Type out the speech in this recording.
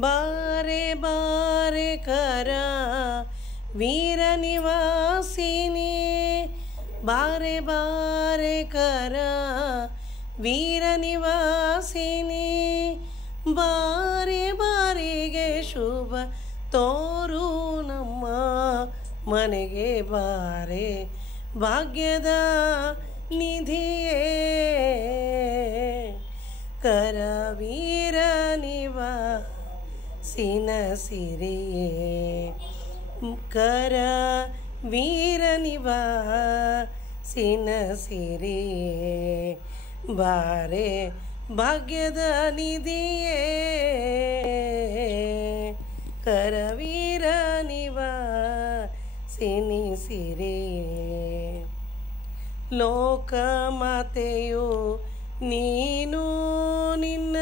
ಬಾರೆ ಬಾರೆ ಕರ ವೀರ ನಿವಾಸಿನಿ, ಬಾರೆ ಬಾರೆ ಕರ ವೀರ ನಿವಾಸಿನಿ, ಬಾರೆ ಬಾರಿಗೆ ಶುಭ ತೋರು ನಮ್ಮ ಮನೆಗೆ ಬಾರೆ ಭಾಗ್ಯದ ನಿಧಿಯೇ, ಕರವೀರ ನಿವಾಸಿನ ಸಿರಿಯೇ, ಕರ ವೀರ ನಿವಾಸಿನ ಸಿರಿಯೇ, ಬಾರೆ ಭಾಗ್ಯದ ನಿಧಿಯೇ, ಕರವೀರ ನಿವಾಸಿನಿ ಸಿರಿಯೇ. ಲೋಕಮಾತೆಯು ನೀನು, ನಿನ್ನ